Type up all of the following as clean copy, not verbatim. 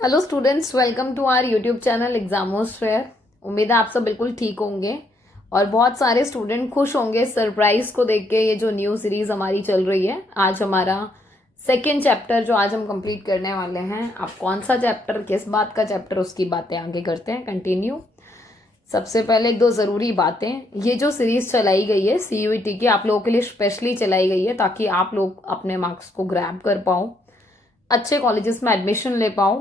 Hello students, welcome to our YouTube channel Examosphere. उम्मीद है आप सब बिल्कुल ठीक होंगे और बहुत सारे स्टूडेंट खुश होंगे सरप्राइज को देख के। ये जो न्यू सीरीज हमारी चल रही है, आज हमारा सेकेंड चैप्टर जो आज हम कंप्लीट करने वाले हैं। आप कौन सा चैप्टर, किस बात का चैप्टर, उसकी बातें आगे करते हैं, कंटिन्यू। सबसे पहले एक दो ज़रूरी बातें। ये जो सीरीज चलाई गई है सीयूईटी की, आप लोगों के लिए स्पेशली चलाई गई है ताकि आप लोग अपने मार्क्स को ग्रैब कर पाओ, अच्छे कॉलेजेस में एडमिशन ले पाओ।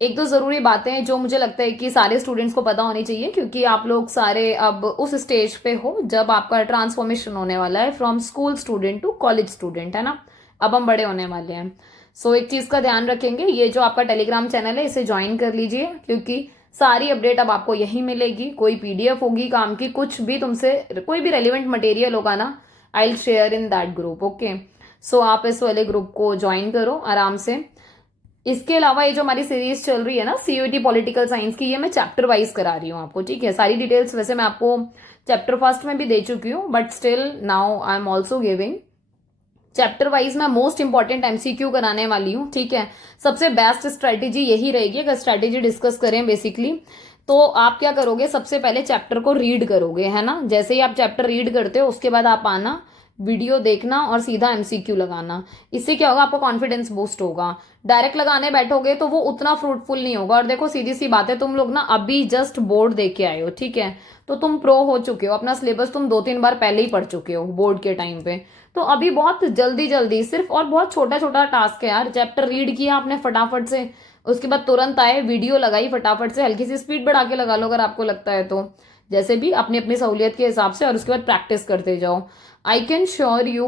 एक दो ज़रूरी बातें जो मुझे लगता है कि सारे स्टूडेंट्स को पता होनी चाहिए, क्योंकि आप लोग सारे अब उस स्टेज पे हो जब आपका ट्रांसफॉर्मेशन होने वाला है from school student to college student, है ना। अब हम बड़े होने वाले हैं। सो एक चीज़ का ध्यान रखेंगे, ये जो आपका टेलीग्राम चैनल है इसे ज्वाइन कर लीजिए, क्योंकि सारी अपडेट अब आपको यहीं मिलेगी। कोई पीडीएफ होगी काम की, कुछ भी तुमसे कोई भी रेलिवेंट मटेरियल होगा ना, I will share in that group. Okay, so आप इस वाले ग्रुप को ज्वाइन करो आराम से। इसके अलावा ये जो हमारी सीरीज चल रही है ना सीयूईटी पॉलिटिकल साइंस की, ये मैं चैप्टर वाइज करा रही हूँ आपको, ठीक है। सारी डिटेल्स वैसे मैं आपको चैप्टर फर्स्ट में भी दे चुकी हूँ, but still now I am also giving chapter wise. मैं मोस्ट इंपॉर्टेंट एमसीक्यू कराने वाली हूँ, ठीक है। सबसे बेस्ट स्ट्रेटेजी यही रहेगी, अगर स्ट्रेटेजी डिस्कस करें बेसिकली, तो आप क्या करोगे, सबसे पहले चैप्टर को रीड करोगे, है ना। जैसे ही आप चैप्टर रीड करते हो उसके बाद आप आना, वीडियो देखना और सीधा एमसीक्यू लगाना। इससे क्या होगा, आपका कॉन्फिडेंस बूस्ट होगा। डायरेक्ट लगाने बैठोगे तो वो उतना फ्रूटफुल नहीं होगा। और देखो सीधी सी बात है, तुम लोग ना अभी जस्ट बोर्ड दे के आए हो, ठीक है। तो तुम प्रो हो चुके हो, अपना सिलेबस तुम 2-3 बार पहले ही पढ़ चुके हो बोर्ड के टाइम पे। तो अभी बहुत जल्दी जल्दी सिर्फ, और बहुत छोटा छोटा टास्क है यार। चैप्टर रीड किया आपने फटाफट से, उसके बाद तुरंत आए, वीडियो लगाई फटाफट से, हल्की सी स्पीड बढ़ा के लगा लो अगर आपको लगता है तो, जैसे भी अपनी अपनी सहूलियत के हिसाब से। और उसके बाद प्रैक्टिस करते जाओ। आई कैन श्योर यू,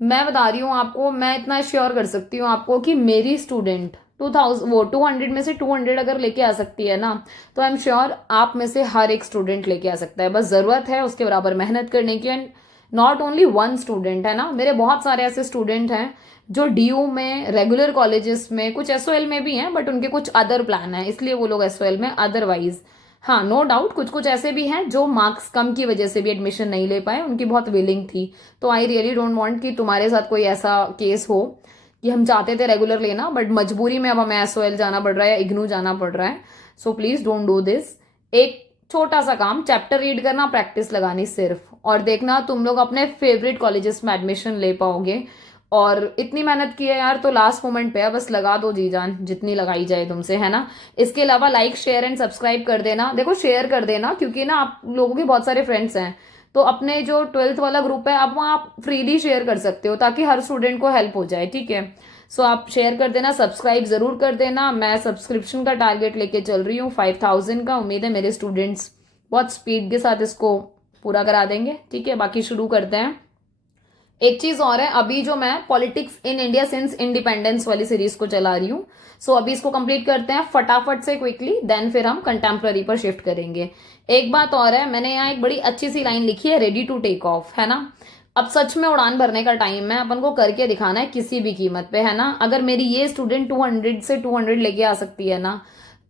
मैं बता रही हूँ आपको, मैं इतना श्योर कर सकती हूँ आपको कि मेरी स्टूडेंट 200 में से 200 अगर लेके आ सकती है ना, तो आई एम श्योर आप में से हर एक स्टूडेंट लेके आ सकता है। बस जरूरत है उसके बराबर मेहनत करने की। And not only one student, है ना, मेरे बहुत सारे ऐसे स्टूडेंट हैं जो डीयू में, रेगुलर कॉलेजेस में, कुछ एसओएल में भी हैं, बट उनके कुछ अदर प्लान है इसलिए वो लोग एसओएल में। अदरवाइज हाँ, नो डाउट कुछ कुछ ऐसे भी हैं जो मार्क्स कम की वजह से भी एडमिशन नहीं ले पाए, उनकी बहुत विलिंग थी। तो आई रियली डोंट वांट कि तुम्हारे साथ कोई ऐसा केस हो कि हम चाहते थे रेगुलर लेना बट मजबूरी में अब हमें एसओएल जाना पड़ रहा है या इग्नू जाना पड़ रहा है। So please don't do this. एक छोटा सा काम, चैप्टर रीड करना, प्रैक्टिस लगानी सिर्फ, और देखना तुम लोग अपने फेवरेट कॉलेजेस में एडमिशन ले पाओगे। और इतनी मेहनत की है यार, तो लास्ट मोमेंट पे है, बस लगा दो जी जान, जितनी लगाई जाए तुमसे, है ना। इसके अलावा लाइक शेयर एंड सब्सक्राइब कर देना। देखो शेयर कर देना, क्योंकि ना आप लोगों के बहुत सारे फ्रेंड्स हैं, तो अपने जो 12th वाला ग्रुप है आप वहाँ आप फ्रीली शेयर कर सकते हो ताकि हर स्टूडेंट को हेल्प हो जाए, ठीक है। सो आप शेयर कर देना, सब्सक्राइब जरूर कर देना। मैं सब्सक्रिप्शन का टारगेट लेके चल रही हूँ 5000 का। उम्मीद है मेरे स्टूडेंट्स बहुत स्पीड के साथ इसको पूरा करा देंगे, ठीक है। बाकी शुरू करते हैं। एक चीज और है, अभी जो मैं politics in India since independence वाली सीरीज को चला रही हूँ, सो अभी इसको कंप्लीट करते हैं फटाफट से, क्विकली, देन फिर हम कंटेम्प्ररी पर शिफ्ट करेंगे। एक बात और है, मैंने यहाँ एक बड़ी अच्छी सी लाइन लिखी है, रेडी टू टेक ऑफ, है ना। अब सच में उड़ान भरने का टाइम है, अपन को करके दिखाना है किसी भी कीमत पे, है ना। अगर मेरी ये स्टूडेंट 200 से 200 लेके आ सकती है ना,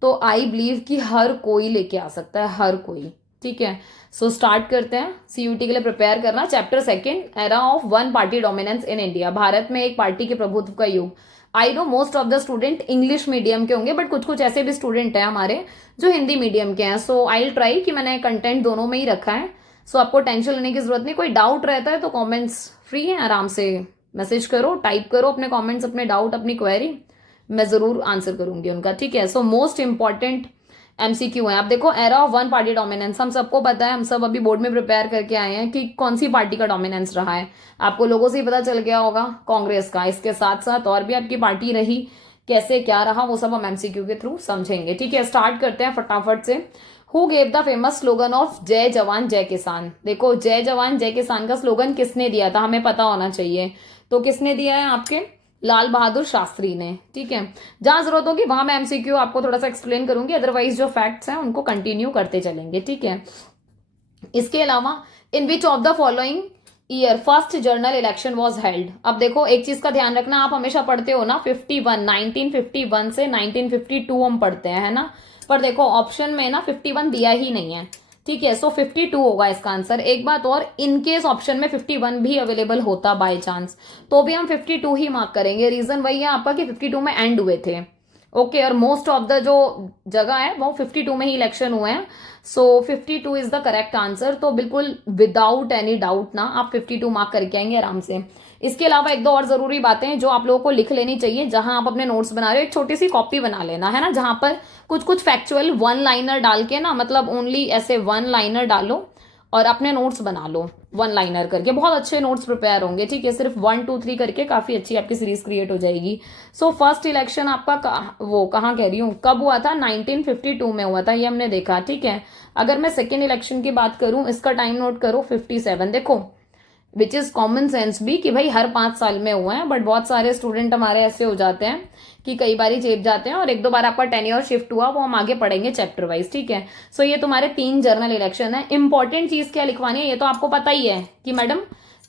तो आई बिलीव कि हर कोई लेके आ सकता है, हर कोई, ठीक है। सो स्टार्ट करते हैं। सीयूटी के लिए प्रिपेयर करना। Chapter second, era of one party dominance in India, Bharat में एक पार्टी के प्रभुत्व का युग। I know most of the student English medium के होंगे, बट कुछ कुछ ऐसे भी स्टूडेंट हैं हमारे जो हिंदी मीडियम के हैं। सो आई विल ट्राई कि मैंने कंटेंट दोनों में ही रखा है। सो आपको टेंशन लेने की जरूरत नहीं। कोई डाउट रहता है तो कॉमेंट्स फ्री है, आराम से मैसेज करो, टाइप करो अपने कॉमेंट्स, अपने डाउट, अपनी क्वेरी, मैं जरूर आंसर करूंगी उनका, ठीक है। सो मोस्ट इंपॉर्टेंट एमसीक्यू है। आप देखो, era of one party dominance, हम सबको पता है, हम सब अभी बोर्ड में प्रिपेयर करके आए हैं कि कौन सी पार्टी का डोमिनेंस रहा है। आपको लोगों से ही पता चल गया होगा, कांग्रेस का। इसके साथ साथ और भी आपकी पार्टी रही, कैसे क्या रहा, वो सब हम एमसीक्यू के थ्रू समझेंगे, ठीक है। स्टार्ट करते हैं फटाफट से। Who gave the famous slogan of जय जवान जय किसान। देखो, जय जवान जय किसान का स्लोगन किसने दिया था, हमें पता होना चाहिए। तो किसने दिया है, आपके लाल बहादुर शास्त्री ने, ठीक है। जहां जरूरत होगी वहां मैं एमसीक्यू आपको थोड़ा सा एक्सप्लेन करूंगी, अदरवाइज जो फैक्ट्स हैं उनको कंटिन्यू करते चलेंगे, ठीक है। इसके अलावा, in which of the following year first general election was held. अब देखो एक चीज का ध्यान रखना, आप हमेशा पढ़ते हो ना 1951 से 1952 हम पढ़ते हैं, है ना। पर देखो ऑप्शन में ना 51 दिया ही नहीं है, ठीक है। सो 52 होगा इसका आंसर। एक बात और, इनकेस ऑप्शन में 51 भी अवेलेबल होता बाय चांस, तो भी हम 52 ही मार्क करेंगे। रीजन वही है आपका कि 52 में एंड हुए थे, ओके, और मोस्ट ऑफ द जो जगह है वो 52 में ही इलेक्शन हुए हैं। सो 52 इज द करेक्ट आंसर। तो बिल्कुल विदाउट एनी डाउट ना आप 52 मार्क करके आएंगे आराम से। इसके अलावा एक दो और जरूरी बातें हैं जो आप लोगों को लिख लेनी चाहिए जहां आप अपने नोट्स बना रहे हो। एक छोटी सी कॉपी बना लेना है ना, जहां पर कुछ कुछ फैक्चुअल वन लाइनर डाल के ना, मतलब ओनली ऐसे वन लाइनर डालो और अपने नोट्स बना लो वन लाइनर करके। बहुत अच्छे नोट्स प्रिपेयर होंगे, ठीक है। सिर्फ 1 2 3 करके काफी अच्छी आपकी सीरीज क्रिएट हो जाएगी। सो फर्स्ट इलेक्शन आपका वो कहाँ कह रही हूँ कब हुआ था, 1952 में हुआ था, ये हमने देखा, ठीक है। अगर मैं सेकेंड इलेक्शन की बात करूं, इसका टाइम नोट करो 57। देखो विच इज कॉमन सेंस भी कि भाई हर 5 साल में हुआ है, बट बहुत सारे स्टूडेंट हमारे ऐसे हो जाते हैं कि कई बार ही चेप जाते हैं और एक दो बार आपका टेन्योर शिफ्ट हुआ, वो हम आगे पढ़ेंगे चैप्टर वाइज, ठीक है। सो ये तुम्हारे 3 जर्नल इलेक्शन है। इंपॉर्टेंट चीज क्या लिखवानी है ये तो आपको पता ही है कि मैडम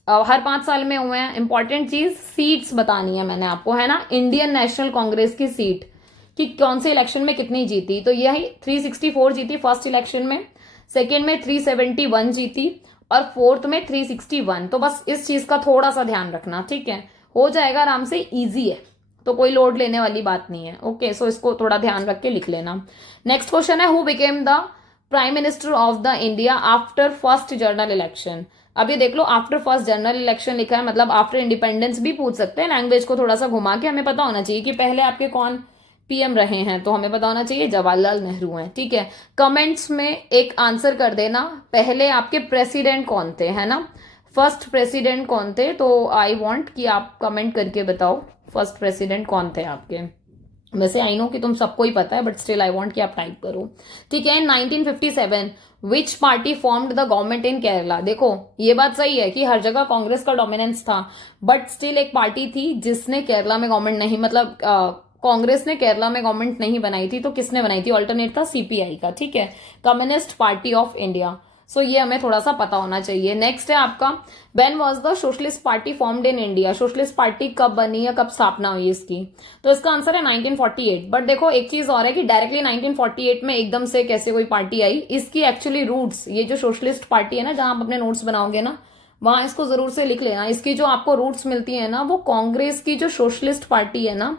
हर 5 साल में हुए हैं। इंपॉर्टेंट चीज सीट्स बतानी है मैंने आपको, है ना। इंडियन नेशनल कांग्रेस की सीट कि कौन से इलेक्शन में कितनी जीती, तो यही 364 जीती फर्स्ट इलेक्शन में, सेकेंड में 371 जीती और फोर्थ में 361। तो बस इस चीज का थोड़ा सा ध्यान रखना, ठीक है। हो जाएगा आराम से, इजी है, तो कोई लोड लेने वाली बात नहीं है। ओके, सो इसको थोड़ा ध्यान रख के लिख लेना। नेक्स्ट क्वेश्चन है, who became the prime minister of the India after first general election. अब ये देख लो, आफ्टर फर्स्ट जनरल इलेक्शन लिखा है, मतलब आफ्टर इंडिपेंडेंस भी पूछ सकते हैं। लैंग्वेज को थोड़ा सा घुमा के हमें पता होना चाहिए कि पहले आपके कौन पीएम रहे हैं, तो हमें पता होना चाहिए जवाहरलाल नेहरू हैं, ठीक है। कमेंट्स में एक आंसर कर देना, पहले आपके प्रेसिडेंट कौन थे, है ना। फर्स्ट प्रेसिडेंट कौन थे, तो आई वांट कि आप कमेंट करके बताओ फर्स्ट प्रेसिडेंट कौन थे आपके। वैसे आई नो कि तुम सबको ही पता है, बट स्टिल आई वांट कि आप टाइप करो, ठीक है। 1957 विच party formed the government in Kerala. देखो ये बात सही है कि हर जगह कांग्रेस का डोमिनेंस था, बट स्टिल एक पार्टी थी जिसने केरला में गवर्नमेंट नहीं, मतलब कांग्रेस ने केरला में गवर्नमेंट नहीं बनाई थी, तो किसने बनाई थी, ऑल्टरनेट था सीपीआई का, ठीक है, कम्युनिस्ट पार्टी ऑफ इंडिया। सो ये हमें थोड़ा सा पता होना चाहिए। नेक्स्ट है आपका, when was the socialist party formed in India. Socialist party कब बनी या कब स्थापना हुई इसकी, तो इसका आंसर है 1948। बट देखो एक चीज और है कि डायरेक्टली 1948 में एकदम से कैसे कोई पार्टी आई, इसकी एक्चुअली रूट्स, ये जो सोशलिस्ट पार्टी है ना, जहां आप अपने नोट्स बनाओगे ना, वहां इसको जरूर से लिख लेना। इसकी जो आपको रूट्स मिलती है ना, वो कांग्रेस की जो सोशलिस्ट पार्टी है ना,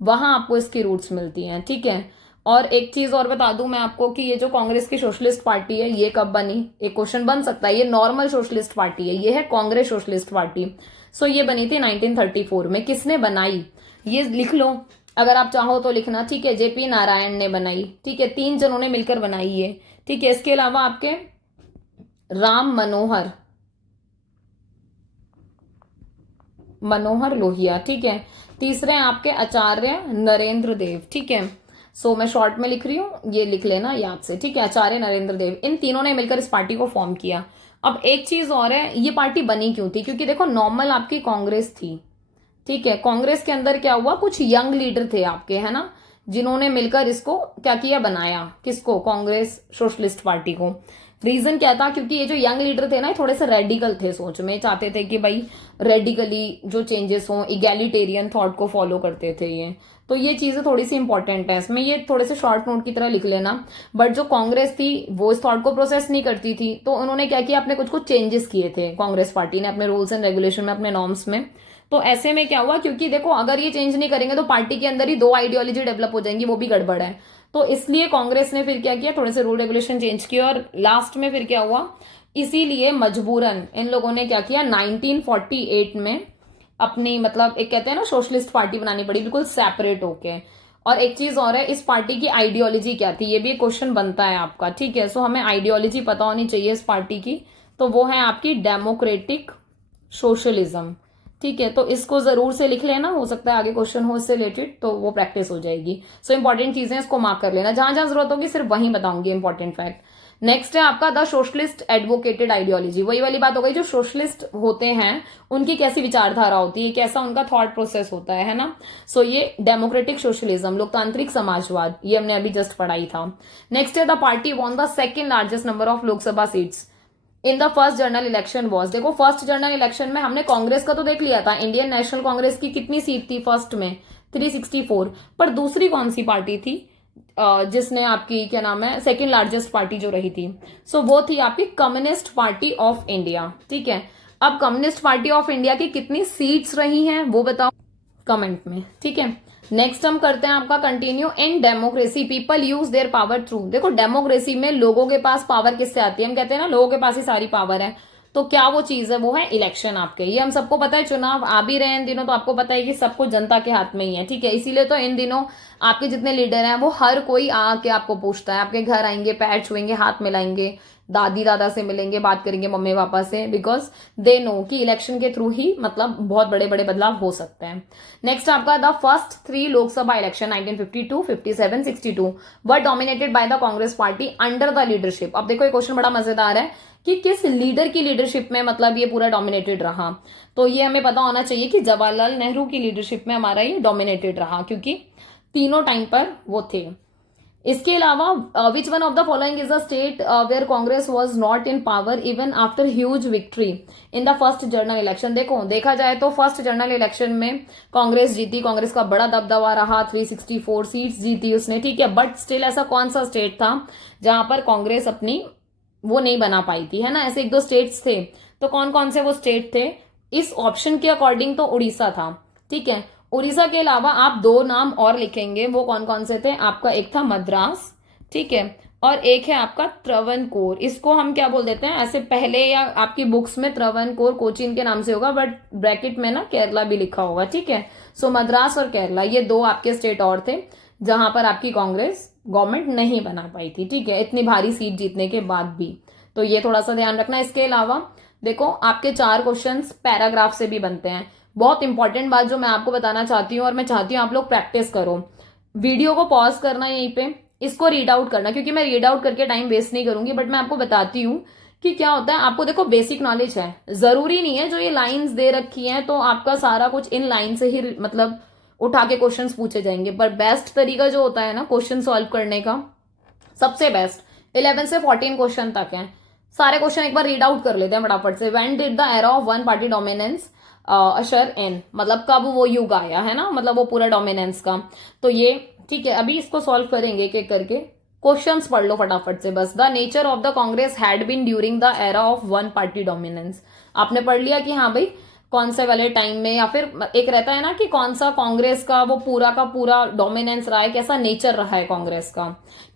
वहां आपको इसकी रूट्स मिलती हैं, ठीक है। और एक चीज और बता दूं मैं आपको कि ये जो कांग्रेस की सोशलिस्ट पार्टी है ये कब बनी, एक क्वेश्चन बन सकता है। ये नॉर्मल सोशलिस्ट पार्टी है, ये है कांग्रेस सोशलिस्ट पार्टी। सो ये बनी थी 1934 में। किसने बनाई ये लिख लो, अगर आप चाहो तो लिखना, ठीक है। जेपी नारायण ने बनाई, ठीक है, 3 जनों ने मिलकर बनाई है, ठीक है। इसके अलावा आपके राम मनोहर लोहिया, ठीक है। तीसरे हैं आपके आचार्य नरेंद्र देव, ठीक है। सो मैं शॉर्ट में लिख रही हूं, ये लिख लेना याद से, ठीक है। आचार्य नरेंद्र देव, इन तीनों ने मिलकर इस पार्टी को फॉर्म किया। अब एक चीज और है, ये पार्टी बनी क्यों थी, क्योंकि देखो नॉर्मल आपकी कांग्रेस थी, ठीक है। कांग्रेस के अंदर क्या हुआ, कुछ यंग लीडर थे आपके, है ना, जिन्होंने मिलकर इसको क्या किया, बनाया, किसको, कांग्रेस सोशलिस्ट पार्टी को। रीजन क्या था, क्योंकि ये जो यंग लीडर थे ना, ये थोड़े से रेडिकल थे सोच में, चाहते थे कि भाई रेडिकली जो चेंजेस हो, इगैलिटेरियन थॉट को फॉलो करते थे ये। तो ये चीजें थोड़ी सी इंपॉर्टेंट है इसमें, ये थोड़े से शॉर्ट नोट की तरह लिख लेना। बट जो कांग्रेस थी वो इस थॉट को प्रोसेस नहीं करती थी, तो उन्होंने क्या किया, अपने कुछ कुछ चेंजेस किए थे कांग्रेस पार्टी ने अपने रूल्स एंड रेगुलेशन में, अपने नॉर्म्स में। तो ऐसे में क्या हुआ, क्योंकि देखो अगर ये चेंज नहीं करेंगे तो पार्टी के अंदर ही 2 आइडियोलॉजी डेवलप हो जाएंगी, वो भी गड़बड़ है। तो इसलिए कांग्रेस ने फिर क्या किया, थोड़े से रूल रेगुलेशन चेंज किए, और लास्ट में फिर क्या हुआ, इसीलिए मजबूरन इन लोगों ने क्या किया, 1948 में अपनी, मतलब एक कहते हैं ना सोशलिस्ट पार्टी बनानी पड़ी, बिल्कुल सेपरेट होके। और एक चीज और है, इस पार्टी की आइडियोलॉजी क्या थी, ये भी एक क्वेश्चन बनता है आपका, ठीक है। सो हमें आइडियोलॉजी पता होनी चाहिए इस पार्टी की, तो वो है आपकी डेमोक्रेटिक सोशलिज्म, ठीक है। तो इसको जरूर से लिख लेना, हो सकता है आगे क्वेश्चन हो इससे रिलेटेड, तो वो प्रैक्टिस हो जाएगी। सो इंपॉर्टेंट चीजें इसको मार्क कर लेना, जहां जहां जरूरत होगी सिर्फ वहीं बताऊंगी इंपॉर्टेंट फैक्ट। नेक्स्ट है आपका द सोशलिस्ट एडवोकेटेड आइडियोलॉजी। वही वाली बात हो गई, जो सोशलिस्ट होते हैं उनकी कैसी विचारधारा होती है, कैसा उनका थॉट प्रोसेस होता है ना। सो ये डेमोक्रेटिक सोशलिज्म, लोकतांत्रिक समाजवाद, ये हमने अभी जस्ट पढ़ाई था। नेक्स्ट है the party won the second largest number of Lok Sabha seats in the first general election was. देखो फर्स्ट जनरल इलेक्शन में हमने कांग्रेस का तो देख लिया था, इंडियन नेशनल कांग्रेस की कितनी सीट थी फर्स्ट में, 364। पर दूसरी कौन सी पार्टी थी जिसने आपकी क्या नाम है, सेकेंड लार्जेस्ट पार्टी जो रही थी, सो वो थी आपकी कम्युनिस्ट पार्टी ऑफ इंडिया, ठीक है। अब कम्युनिस्ट पार्टी ऑफ इंडिया की कितनी सीट्स रही हैं वो बताओ कमेंट में, ठीक है। नेक्स्ट हम करते हैं आपका continue. In democracy people use their power through. देखो डेमोक्रेसी में लोगों के पास पावर किससे आती है, हम कहते हैं ना लोगों के पास ही सारी पावर है, तो क्या वो चीज है, वो है इलेक्शन आपके। ये हम सबको पता है, चुनाव आ भी रहे हैं इन दिनों, तो आपको पता है कि सब कुछ जनता के हाथ में ही है, ठीक है। इसीलिए तो इन दिनों आपके जितने लीडर हैं वो हर कोई आके आपको पूछता है, आपके घर आएंगे, पैर छुएंगे, हाथ मिलाएंगे, दादी दादा से मिलेंगे, बात करेंगे मम्मी पापा से, बिकॉज दे नो कि इलेक्शन के थ्रू ही मतलब बहुत बड़े बड़े बदलाव हो सकते हैं। नेक्स्ट आपका the first 3 Lok Sabha election 1952, 57, 62 were dominated by the Congress party under the leadership. अब देखो ये क्वेश्चन बड़ा मजेदार है कि किस लीडर की लीडरशिप में मतलब ये पूरा डोमिनेटेड रहा। तो ये हमें पता होना चाहिए कि जवाहरलाल नेहरू की लीडरशिप में हमारा ये डोमिनेटेड रहा, क्योंकि तीनों टाइम पर वो थे। इसके अलावा which one of the following is a state where Congress was not in power even after huge victory in the first general election. देखो देखा जाए तो फर्स्ट जनरल इलेक्शन में कांग्रेस जीती, कांग्रेस का बड़ा दबदबा रहा, 364 सीट्स जीती उसने, ठीक है। बट स्टिल ऐसा कौन सा स्टेट था जहां पर कांग्रेस अपनी वो नहीं बना पाई थी, है ना। ऐसे 1-2 स्टेट्स थे, तो कौन कौन से वो स्टेट थे इस ऑप्शन के अकॉर्डिंग? तो उड़ीसा था, ठीक है। उड़ीसा के अलावा आप 2 नाम और लिखेंगे, वो कौन कौन से थे आपका? एक था मद्रास, ठीक है, और एक है आपका त्रवणकोर। इसको हम क्या बोल देते हैं ऐसे, पहले या आपकी बुक्स में त्रवणकोर कोचीन के नाम से होगा, बट ब्रैकेट में ना केरला भी लिखा होगा, ठीक है। सो मद्रास और केरला, ये 2 आपके स्टेट और थे जहां पर आपकी कांग्रेस गवर्नमेंट नहीं बना पाई थी, ठीक है, इतनी भारी सीट जीतने के बाद भी। तो ये थोड़ा सा ध्यान रखना। इसके अलावा देखो आपके 4 क्वेश्चंस पैराग्राफ से भी बनते हैं। बहुत इंपॉर्टेंट बात जो मैं आपको बताना चाहती हूँ और मैं चाहती हूँ आप लोग प्रैक्टिस करो, वीडियो को पॉज करना यहीं पे, इसको रीड आउट करना, क्योंकि मैं रीड आउट करके टाइम वेस्ट नहीं करूंगी, बट मैं आपको बताती हूँ कि क्या होता है। आपको देखो बेसिक नॉलेज है, जरूरी नहीं है जो ये लाइंस दे रखी हैं तो आपका सारा कुछ इन लाइन से ही मतलब उठा के क्वेश्चंस पूछे जाएंगे, पर बेस्ट तरीका जो होता है ना क्वेश्चन सॉल्व करने का, सबसे बेस्ट 11 से 14 क्वेश्चन तक है। सारे क्वेश्चन एक बार रीड आउट कर लेते हैं फटाफट से। When did the era of one party dominance usher in, मतलब कब वो युग आया, है ना, मतलब वो पूरा डोमिनेंस का। तो ये ठीक है, अभी इसको सॉल्व करेंगे एक एक करके। क्वेश्चंस पढ़ लो फटाफट से बस। The nature of the Congress had been during the era of one party dominance. आपने पढ़ लिया कि हाँ भाई कौन से वाले टाइम में, या फिर एक रहता है ना कि कौन सा कांग्रेस का वो पूरा का पूरा डोमिनेंस रहा है, कैसा नेचर रहा है कांग्रेस का,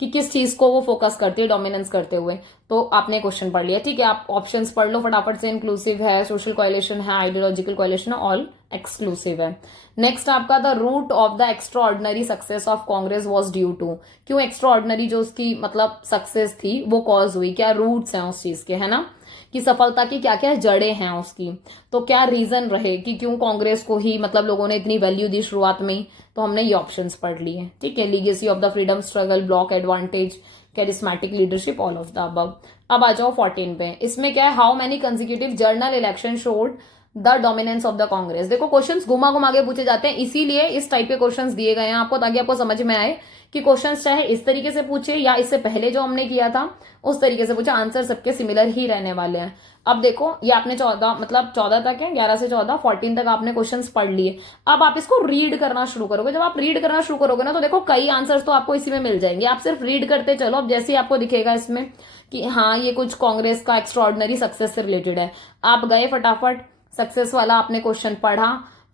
कि किस चीज को वो फोकस करती है डोमिनेंस करते हुए। तो आपने क्वेश्चन पढ़ लिया, ठीक है। आप ऑप्शंस पढ़ लो फटाफट से। इंक्लूसिव है, सोशल कोएलिशन है, आइडियोलॉजिकल कोएलिशन है, ऑल एक्सक्लूसिव है। नेक्स्ट आपका the root of the extraordinary success of Congress was due to. क्यों एक्स्ट्रा ऑर्डिनरी जो उसकी मतलब सक्सेस थी वो कॉज हुई, क्या रूट्स हैं उस चीज के, है ना, कि सफलता की क्या क्या जड़ें हैं उसकी, तो क्या रीजन रहे कि क्यों कांग्रेस को ही मतलब लोगों ने इतनी वैल्यू दी शुरुआत में ही। तो हमने ये ऑप्शंस पढ़ लिए, ठीक है। Legacy of the freedom struggle, block advantage, charismatic leadership, all of the above. अब आ जाओ 14 पे। इसमें क्या है, how many consecutive general election showed the dominance of the Congress. देखो क्वेश्चंस घुमा घुमा के पूछे जाते हैं, इसीलिए इस टाइप के क्वेश्चंस दिए गए हैं आपको, ताकि आपको समझ में आए कि क्वेश्चंस चाहे इस तरीके से पूछे या इससे पहले जो हमने किया था उस तरीके से पूछे, आंसर सबके सिमिलर ही रहने वाले हैं। अब देखो ये आपने 14 तक है, 11 से 14, 14 तक आपने क्वेश्चंस पढ़ लिए। अब आप इसको रीड करना शुरू करोगे। जब आप रीड करना शुरू करोगे ना तो देखो कई आंसर्स तो आपको इसी में मिल जाएंगे। आप सिर्फ रीड करते चलो। अब जैसे ही आपको दिखेगा इसमें कि हाँ ये कुछ कांग्रेस का एक्स्ट्राऑर्डिनरी सक्सेस से रिलेटेड है, आप गए फटाफट सक्सेस वाला आपने क्वेश्चन पढ़ा,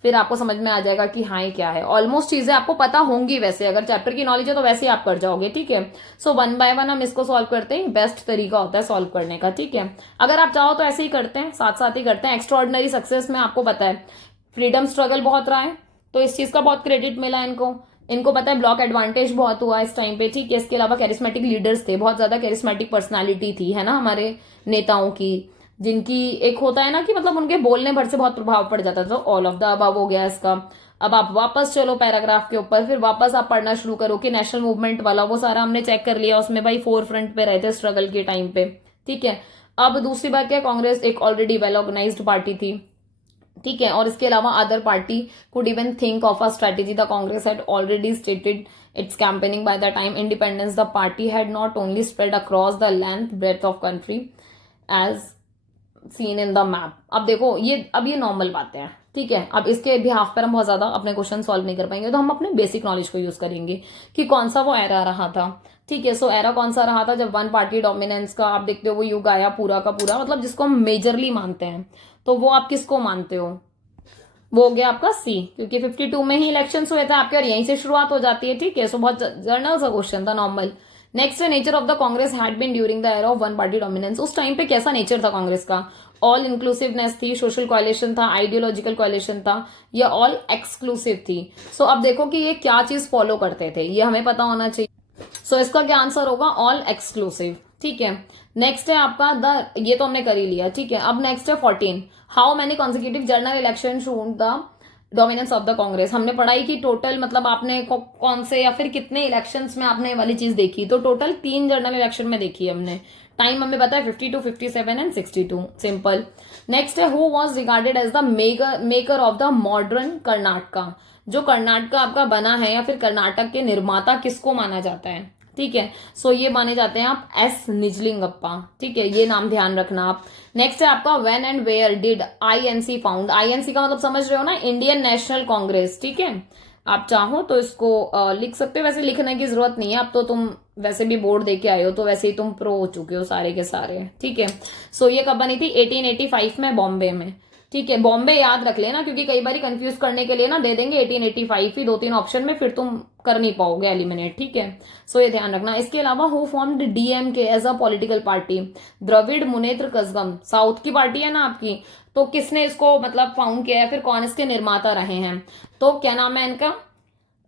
फिर आपको समझ में आ जाएगा कि हाँ ये क्या है। ऑलमोस्ट चीजें आपको पता होंगी, वैसे अगर चैप्टर की नॉलेज है तो वैसे ही आप कर जाओगे, ठीक है। सो 1 बाय 1 हम इसको सॉल्व करते हैं, बेस्ट तरीका होता है सॉल्व करने का, ठीक है। अगर आप चाहो तो ऐसे ही करते हैं, साथ साथ ही करते हैं। एक्स्ट्राऑर्डिनरी सक्सेस में आपको पता है फ्रीडम स्ट्रगल बहुत रहा है, तो इस चीज का बहुत क्रेडिट मिला इनको पता है ब्लॉक एडवांटेज बहुत हुआ इस टाइम पे, ठीक है। इसके अलावा कैरिस्मेटिक लीडर्स थे, बहुत ज्यादा कैरिस्मेटिक पर्सनालिटी थी, है ना, हमारे नेताओं की, जिनकी एक होता है ना कि मतलब उनके बोलने भर से बहुत प्रभाव पड़ जाता था। तो ऑल ऑफ द अबव हो गया इसका। अब आप वापस चलो पैराग्राफ के ऊपर, फिर वापस आप पढ़ना शुरू करो कि नेशनल मूवमेंट वाला वो सारा हमने चेक कर लिया, उसमें भाई 4 फ्रंट पे रहते स्ट्रगल के टाइम पे, ठीक है। अब दूसरी बात क्या, कांग्रेस एक ऑलरेडी वेल ऑर्गेनाइज्ड पार्टी थी, ठीक है। और इसके अलावा other party could even think of a strategy. The Congress had already stated its campaigning by the time independence. The party had not only spread across the length breadth of country as seen in the map. अब देखो ये normal बातें हैं, ठीक है। अब इसके behalf पर हम बहुत ज्यादा अपने क्वेश्चन सॉल्व नहीं कर पाएंगे, तो हम अपने बेसिक नॉलेज को यूज करेंगे कि कौन सा वो एरा रहा था, ठीक है। सो एरा कौन सा रहा था जब वन पार्टी डोमिनेंस का आप देखते हो वो युग आया पूरा का पूरा, मतलब जिसको हम मेजरली मानते हैं। तो वो आप किसको मानते हो? वो हो गया आपका सी, क्योंकि 52 में ही इलेक्शन हुए थे आपके और यहीं से शुरुआत हो जाती है, ठीक है। सो बहुत जनरल सा क्वेश्चन था, नॉर्मल। नेक्स्ट है nature of the Congress had been during the era of one party dominance. उस टाइम पे कैसा नेचर था कांग्रेस का? ऑल इंक्लूसिवनेस थी, सोशल कोalition था, आइडियोलॉजिकल कोalition था, या ऑल एक्सक्लूसिव थी? सो अब देखो कि ये क्या चीज फॉलो करते थे, ये हमें पता होना चाहिए। सो इसका क्या आंसर होगा? ऑल एक्सक्लूसिव, ठीक है। नेक्स्ट है आपका ये तो हमने कर ही लिया, ठीक है। अब नेक्स्ट है 14, how many consecutive general election shown the dominance of the Congress. हमने पढ़ाई की टोटल, मतलब आपने कौन से या फिर कितने इलेक्शंस में आपने वाली चीज देखी, तो टोटल 3 जनरल इलेक्शन में देखी है हमने। टाइम हमें पता है 52, 57 एंड 62, सिंपल। नेक्स्ट है who was regarded as the maker of the modern Karnataka. जो कर्नाटका आपका बना है या फिर कर्नाटक के निर्माता किसको माना जाता है, ठीक है। सो ये माने जाते हैं आप एस निजलिंगप्पा, ठीक है, ये नाम ध्यान रखना आप। नेक्स्ट है आपका when and where did INC found. INC का मतलब समझ रहे हो ना, इंडियन नेशनल कांग्रेस, ठीक है। आप चाहो तो इसको लिख सकते हो, वैसे लिखने की जरूरत नहीं है, अब तो तुम वैसे भी बोर्ड दे के आए हो तो वैसे ही तुम प्रो हो चुके हो सारे के सारे, ठीक है। सो ये कब बनी थी? 1885 में बॉम्बे में, ठीक है। बॉम्बे याद रख लेना, क्योंकि कई बार कंफ्यूज करने के लिए ना दे देंगे 1885 ही 2-3 ऑप्शन में, फिर तुम कर नहीं पाओगे एलिमिनेट, ठीक है। सो ये ध्यान रखना। इसके अलावा who formed DMK as a political party. Dravida Munnetra Kazhagam, south की पार्टी है ना आपकी, तो किसने इसको मतलब फाउंड किया है, फिर कौन इसके निर्माता रहे हैं? तो क्या नाम है इनका?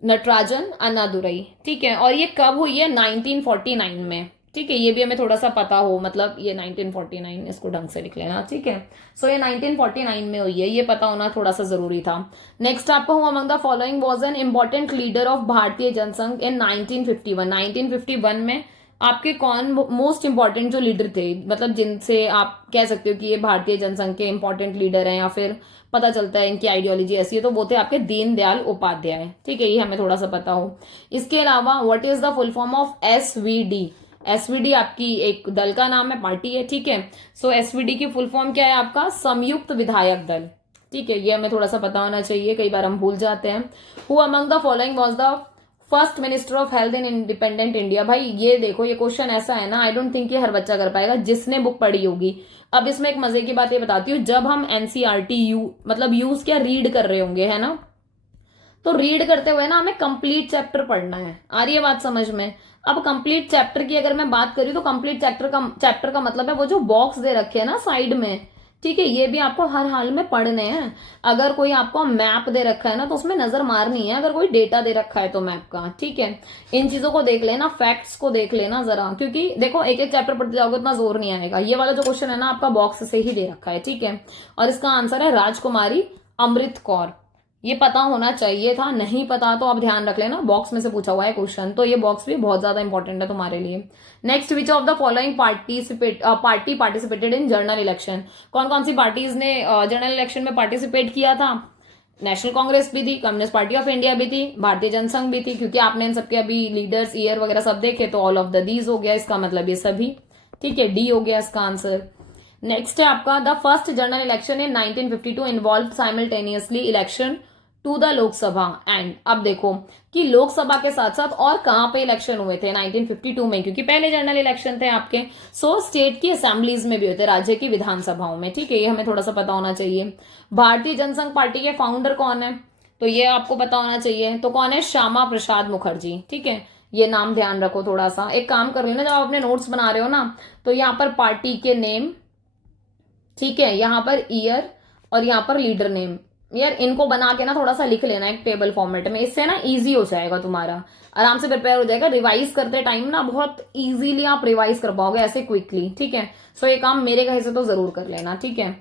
नटराजन अन्नादुरई, ठीक है। और ये कब हुई है? 1949 में, ठीक है। ये भी हमें थोड़ा सा पता हो, मतलब ये 1949, इसको ढंग से लिख लेना, ठीक है। सो ये 1949 में हुई है, ये पता होना थोड़ा सा जरूरी था। नेक्स्ट आपको हूं among the following was an important leader of भारतीय जनसंघ इन 1951। 1951 में आपके कौन मोस्ट इंपॉर्टेंट जो लीडर थे, मतलब जिनसे आप कह सकते हो कि ये भारतीय जनसंघ के इंपॉर्टेंट लीडर हैं, या फिर पता चलता है इनकी आइडियोलॉजी ऐसी है, तो वो थे आपके दीनदयाल उपाध्याय, ठीक है। ये हमें थोड़ा सा पता हो। इसके अलावा what is the full form of SVD. SVD आपकी एक दल का नाम है, पार्टी है, ठीक है। सो एसवीडी की फुल फॉर्म क्या है आपका? संयुक्त विधायक दल, ठीक है। ये हमें थोड़ा सा पता होना चाहिए, कई बार हम भूल जाते हैं। Who among the following was the first minister of health in independent India. भाई ये देखो, ये क्वेश्चन ऐसा है ना, आई डोंट थिंक ये हर बच्चा कर पाएगा जिसने बुक पढ़ी होगी। अब इसमें एक मजे की बात ये बताती हूँ, जब हम एनसीईआरटी मतलब यूज क्या रीड कर रहे होंगे, है ना, तो रीड करते हुए ना हमें कंप्लीट चैप्टर पढ़ना है। आ रही है बात समझ में? अब कंप्लीट चैप्टर की अगर मैं बात करूँ तो कंप्लीट चैप्टर का मतलब है वो जो बॉक्स दे रखे हैं ना साइड में, ठीक है, ये भी आपको हर हाल में पढ़ने हैं। अगर कोई आपको मैप दे रखा है ना तो उसमें नजर मारनी है, अगर कोई डेटा दे रखा है तो मैप का, ठीक है। इन चीजों को देख लेना, फैक्ट्स को देख लेना जरा, क्योंकि देखो एक एक चैप्टर पढ़ते जाओगे उतना जोर नहीं आएगा। ये वाला जो क्वेश्चन है ना आपका बॉक्स से ही दे रखा है, ठीक है। और इसका आंसर है राजकुमारी अमृत कौर। ये पता होना चाहिए था, नहीं पता तो आप ध्यान रख लेना, बॉक्स में से पूछा हुआ है क्वेश्चन, तो ये बॉक्स भी बहुत ज्यादा इंपॉर्टेंट है तुम्हारे लिए। Next, which of the following party participated in general election. कौन कौन सी पार्टीज ने जनरल इलेक्शन में पार्टिसिपेट किया था? नेशनल कांग्रेस भी थी, कम्युनिस्ट पार्टी ऑफ इंडिया भी थी, भारतीय जनसंघ भी थी, क्योंकि आपने इन सबके अभी लीडर्स ईयर वगैरह सब देखे, तो ऑल ऑफ द दीज हो गया, इसका मतलब ये सभी, ठीक है, डी हो गया इसका आंसर। नेक्स्ट है आपका the first general election in 1952 involve simultaneously election to the Lok Sabha and. अब देखो कि लोकसभा के साथ साथ और कहां पे इलेक्शन हुए थे 1952 में, क्योंकि पहले जनरल इलेक्शन थे आपके। सो स्टेट की असेंबलीज में भी होते, राज्य की विधानसभाओं में, ठीक है, ये हमें थोड़ा सा पता होना चाहिए। भारतीय जनसंघ पार्टी के फाउंडर कौन है, तो ये आपको पता होना चाहिए। तो कौन है? श्यामा प्रसाद मुखर्जी, ठीक है, ये नाम ध्यान रखो थोड़ा सा। एक काम कर लेना, जब आप अपने नोट्स बना रहे हो ना, तो यहाँ पर पार्टी के नेम, ठीक है, यहाँ पर ईयर और यहाँ पर लीडर नेम, यार इनको बना के ना थोड़ा सा लिख लेना एक टेबल फॉर्मेट में, इससे ना इजी हो जाएगा, तुम्हारा आराम से प्रिपेयर हो जाएगा। रिवाइज करते टाइम ना बहुत इजीली आप रिवाइज कर पाओगे ऐसे क्विकली, ठीक है। सो ये काम मेरे कहे से तो जरूर कर लेना, ठीक है।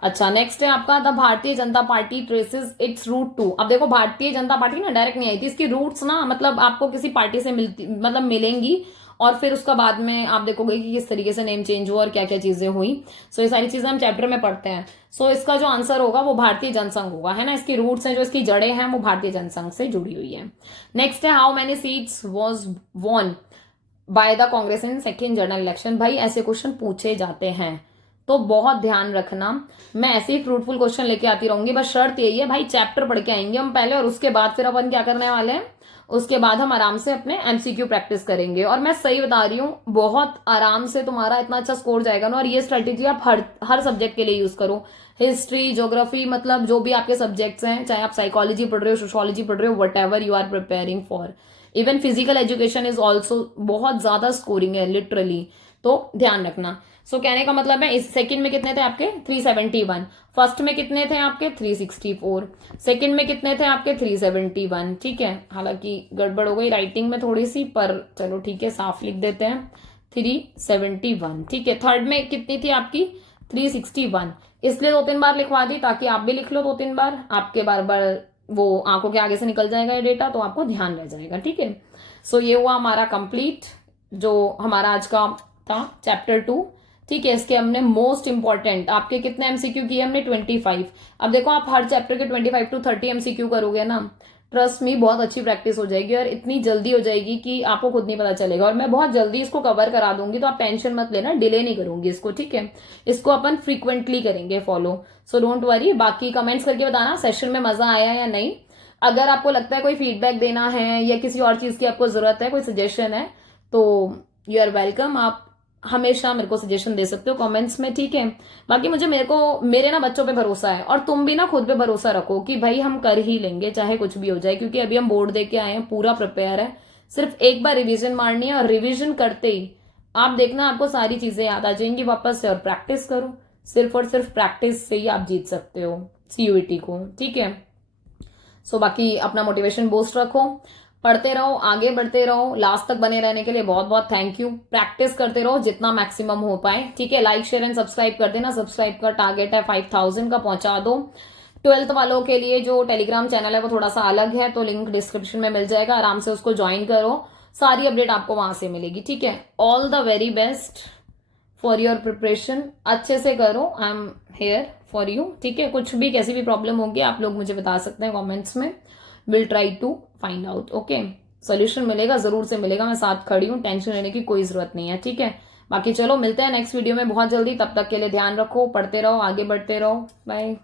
अच्छा, नेक्स्ट है आपका the Bharatiya Janata party traces its root to. अब देखो भारतीय जनता पार्टी ना डायरेक्ट नहीं आई थी, इसकी रूट्स ना मतलब आपको किसी पार्टी से मिलेंगी, और फिर उसका बाद में आप देखोगे कि किस तरीके से नेम चेंज हुआ और क्या क्या चीजें हुई। सो ये सारी चीजें हम चैप्टर में पढ़ते हैं। सो इसका जो आंसर होगा वो भारतीय जनसंघ होगा, है ना। इसकी रूट्स हैं, जो इसकी जड़ें हैं, वो भारतीय जनसंघ से जुड़ी हुई है। नेक्स्ट है how many seats was won by the Congress in second general election. भाई ऐसे क्वेश्चन पूछे जाते हैं, तो बहुत ध्यान रखना। मैं ऐसे ही फ्रूटफुल क्वेश्चन लेके आती रहूंगी, बस शर्त यही है भाई, चैप्टर पढ़ के आएंगे हम पहले, और उसके बाद फिर अपन क्या करने वाले हैं, उसके बाद हम आराम से अपने एमसीक्यू प्रैक्टिस करेंगे। और मैं सही बता रही हूँ, बहुत आराम से तुम्हारा इतना अच्छा स्कोर जाएगा ना। और ये स्ट्रेटेजी आप हर सब्जेक्ट के लिए यूज करो, हिस्ट्री, ज्योग्राफी, मतलब जो भी आपके सब्जेक्ट्स हैं, चाहे आप साइकोलॉजी पढ़ रहे हो, सोशोलॉजी पढ़ रहे हो, whatever you are preparing for. Even physical education is also बहुत ज्यादा स्कोरिंग है लिटरली, तो ध्यान रखना। सो कहने का मतलब है, इस सेकंड में कितने थे आपके 371, फर्स्ट में कितने थे आपके 364, सेकंड में कितने थे आपके 371, ठीक है। हालांकि गड़बड़ हो गई राइटिंग में थोड़ी सी, पर चलो ठीक है, साफ लिख देते हैं 371, ठीक है। थर्ड में कितनी थी आपकी 361, इसलिए 2-3 बार लिखवा दी ताकि आप भी लिख लो 2-3 बार, आपके बार बार वो आंखों के आगे से निकल जाएगा ये डेटा, तो आपको ध्यान रह जाएगा, ठीक है। सो ये हुआ हमारा कंप्लीट जो हमारा आज का था चैप्टर 2, ठीक है। इसके हमने मोस्ट इंपॉर्टेंट आपके कितने एमसीक्यू किए हमने 25। अब देखो आप हर चैप्टर के 25 to 30 एमसीक्यू करोगे ना, ट्रस्ट मी बहुत अच्छी प्रैक्टिस हो जाएगी, और इतनी जल्दी हो जाएगी कि आपको खुद नहीं पता चलेगा। और मैं बहुत जल्दी इसको कवर करा दूंगी, तो आप टेंशन मत लेना, डिले नहीं करूंगी इसको, ठीक है। इसको अपन फ्रीक्वेंटली करेंगे फॉलो, सो डोंट वरी। बाकी कमेंट्स करके बताना सेशन में मजा आया या नहीं। अगर आपको लगता है कोई फीडबैक देना है या किसी और चीज की आपको जरूरत है, कोई सजेशन है, तो यू आर वेलकम। आप हमेशा मेरे को सजेशन दे सकते हो कमेंट्स में, ठीक है। बाकी मेरे ना बच्चों पे भरोसा है, और तुम भी ना खुद पे भरोसा रखो कि भाई हम कर ही लेंगे चाहे कुछ भी हो जाए, क्योंकि अभी हम बोर्ड दे के आए हैं, पूरा प्रिपेयर है। सिर्फ एक बार रिवीजन मारनी है, और रिवीजन करते ही आप देखना आपको सारी चीजें याद आ जाएंगी वापस से। और प्रैक्टिस करो, सिर्फ और सिर्फ प्रैक्टिस से ही आप जीत सकते हो सीयूईटी को, ठीक है। सो बाकी अपना मोटिवेशन बूस्ट रखो, पढ़ते रहो, आगे बढ़ते रहो। लास्ट तक बने रहने के लिए बहुत बहुत थैंक यू। प्रैक्टिस करते रहो जितना मैक्सिमम हो पाए, ठीक है। लाइक शेयर एंड सब्सक्राइब कर देना। सब्सक्राइब का टारगेट है 5000 का, पहुंचा दो। 12th वालों के लिए जो टेलीग्राम चैनल है वो थोड़ा सा अलग है, तो लिंक डिस्क्रिप्शन में मिल जाएगा, आराम से उसको ज्वाइन करो, सारी अपडेट आपको वहां से मिलेगी, ठीक है। All the very best for your preparation, अच्छे से करो, I am here for you, ठीक है। कुछ भी कैसी भी प्रॉब्लम होगी आप लोग मुझे बता सकते हैं कमेंट्स में, will try to find out, okay. Solution मिलेगा, जरूर से मिलेगा, मैं साथ खड़ी हूँ, टेंशन लेने की कोई जरूरत नहीं है, ठीक है। बाकी चलो मिलते हैं नेक्स्ट वीडियो में बहुत जल्दी, तब तक के लिए ध्यान रखो, पढ़ते रहो, आगे बढ़ते रहो, बाय।